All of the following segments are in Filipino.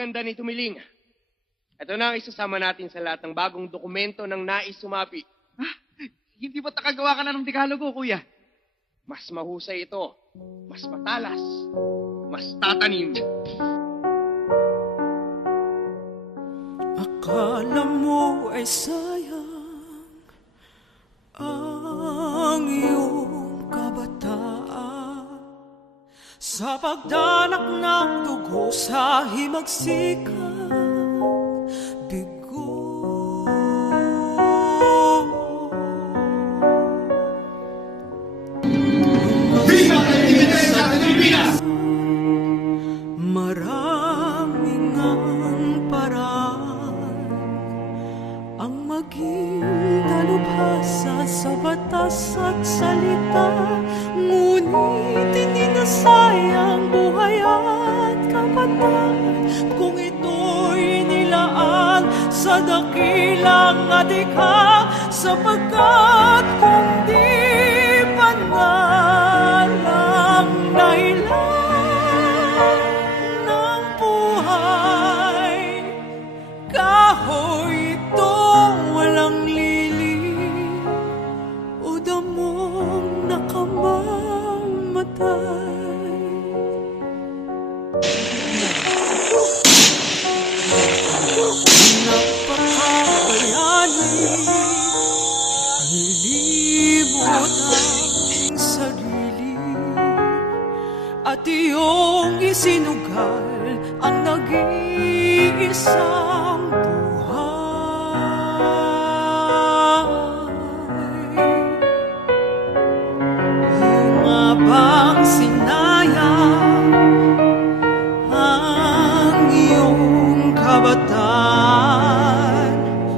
napakaganda ni Tumiling. Ito na ang isasama natin sa lahat ng bagong dokumento ng nais sumapi. Hindi ba't nakagawa ka na ng Dekalogo, kuya? Mas mahusay ito, mas matalas, mas tatanim. Akala mo ay sayang ang iyong kabataan sa pagdanak ng dugo sa himagsikang bigo. Maraming ang paraan ang maging dalubhasa sa batas at salita, ngunit hindi nasayang buhay at kabataan kung ito'y nilaan sa dakilang adhika, sapagkat kung di banal ang dahilan ng buhay, kahoy itong walang lilim o damong nakamamatay. Napakabayani, nilimot ang sarili at iyong isinugal ang nag-iisang buhay. Iyong nga bang sinayang ang iyong kabataan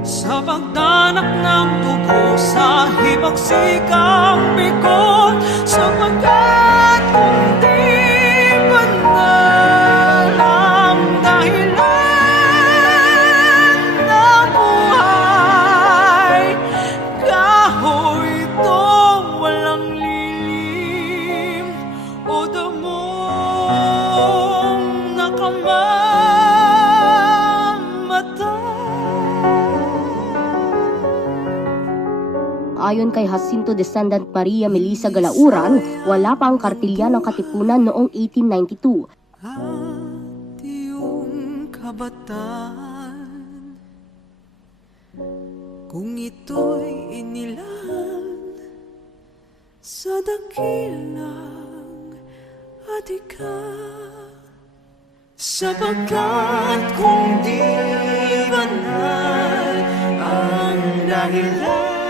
sa pagdanak ng dugo sa himagsikang bigot, sapagkat kung di banal ang dahilan ng buhay, kahoy itong walang lilim o damong nakamamatay. Ayon kay Jacinto Descendant Maria Melisa Galauran, wala pa ang kartilya ng Katipunan noong 1892. At iyong kabataan, kung ito'y inilan sa dakilang adhika, sapagkat kung di banal ang dahilan